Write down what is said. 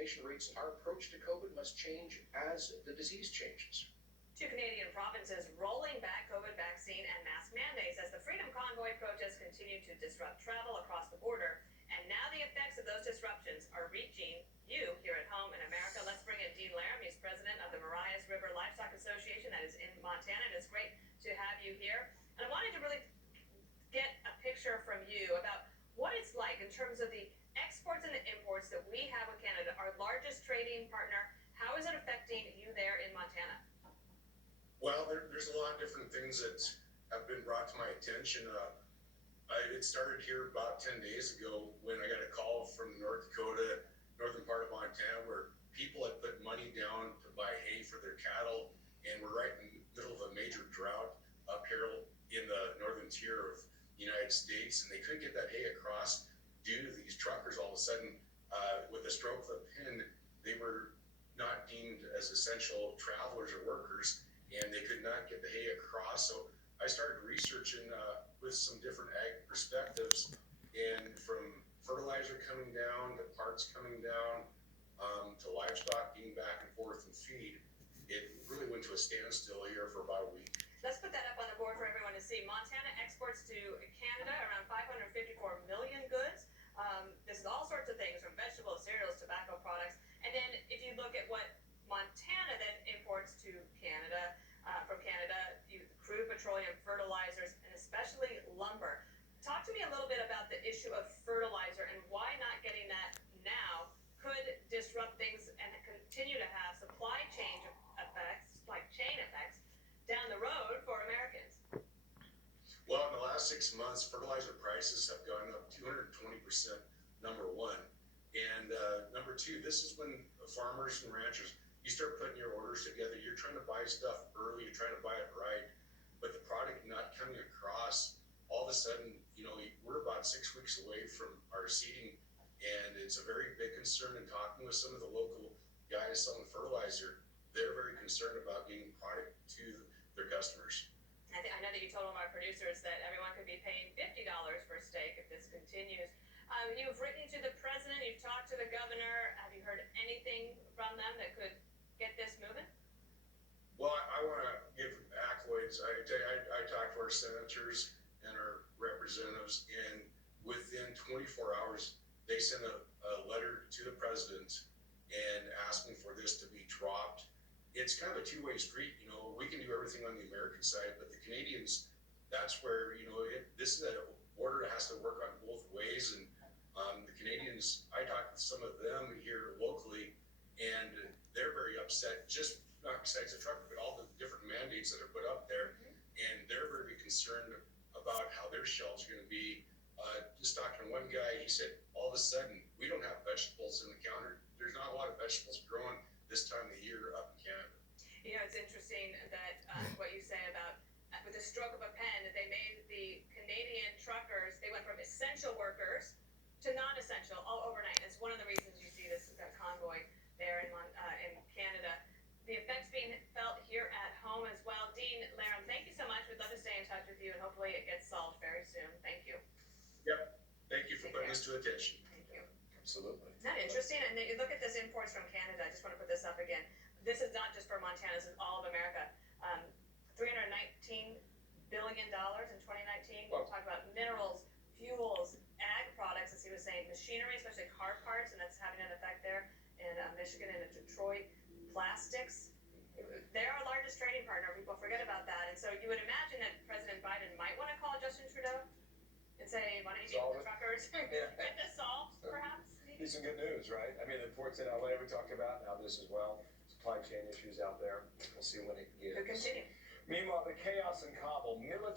vaccination rates, our approach to COVID must change as the disease changes. Two Canadian provinces rolling back COVID vaccine and mask mandates as the Freedom Convoy protests continue to disrupt travel across the border. And now the effects of those disruptions are reaching you here at home in America. Let's bring in Dean Laram. He's president of the Marias River Livestock Association that is in Montana. And it's great to have you here. And I wanted to really get a picture from you about what it's like in terms of the exports and the imports that we have with Canada, our largest trading partner. How is it affecting you there in Montana? Well, there's a lot of different things that have been brought to my attention. It started here about 10 days ago when I got a call from North Dakota, northern part of Montana, where people had put money down to buy hay for their cattle, and we're right in the middle of a major drought up here in the northern tier of the United States, and they couldn't get that hay across due to these truckers. All of a sudden, with a stroke of a pen, they were not deemed as essential travelers or workers, and they could not get the hay across. So I started researching with some different ag perspectives, and from fertilizer coming down to parts coming down to livestock being back and forth in feed, it really went to a standstill here for about a week. Let's put that up on the board for everyone to see. Montana exports to Canada around 554 million goods. This is all sorts of things from vegetables, cereals, tobacco products. And then if you look at what Montana then imports to Canada, from Canada, crude petroleum, fertilizers, and especially lumber. Talk to me a little bit about the issue of fertilizer and why not getting that now could disrupt things and continue to have supply chain effects down the road for Americans. Well, in the last 6 months, fertilizer prices have gone up 220%, number one. And number two, this is when farmers and ranchers, you start putting your orders together, you're trying to buy stuff early, you're trying to buy it right, but the product not coming across, all of a sudden, we're about 6 weeks away from our seeding, and it's a very big concern. In talking with some of the local guys selling fertilizer, they're very concerned about getting product to their customers. I know that you told our producers that everyone could be paying $50 for a steak if this continues. You've written to the president, you've talked to the governor. Have you heard anything from them that could get this moving? Well, I want to give accolades. I talked to our senators and our representatives, and within 24 hours, they sent a letter to the president and asking for this to be dropped. It's kind of a two-way street. We can do everything on the American side, but the Canadians, that's where, this is a border that has to work on both ways. And the Canadians, I talked with some of them here locally, and they're very upset, just not besides the trucker, but all the different mandates that are put up there. And they're very concerned about how their shelves are going to be. Just talking to one guy, he said, all of a sudden, we don't have vegetables in the counter. There's not a lot of vegetables growing this time of the year up in Canada. It's interesting that what you say about with the stroke of a pen, that they made the Canadian truckers, they went from essential workers to non-essential all overnight. It's one of the reasons you see this convoy there in Canada. The effects being felt here at home as well. Dean Laram, thank you so much. We'd love to stay in touch with you, and hopefully it gets solved very soon. Thank you. Yep. Thank you for putting this to attention. Thank you. Absolutely. Isn't that interesting? And then you look at this imports from Canada. I just want to put this up again. This is not just for Montana. This is all of America. $319 billion in 2019. We'll talk about minerals, fuels, ag products, as he was saying, machinery, especially car parts, and that's having an effect there in Michigan and in Detroit. Plastics. They're our largest trading partner. People forget about that. And so you would imagine that President Biden might want to call Justin Trudeau and say, why don't you get the truckers? Get this solved, perhaps? Be some good news, right? I mean, the ports in LA we talked about, now this as well. Supply chain issues out there. We'll see when it Could gets. continue. Meanwhile, the chaos in Kabul, military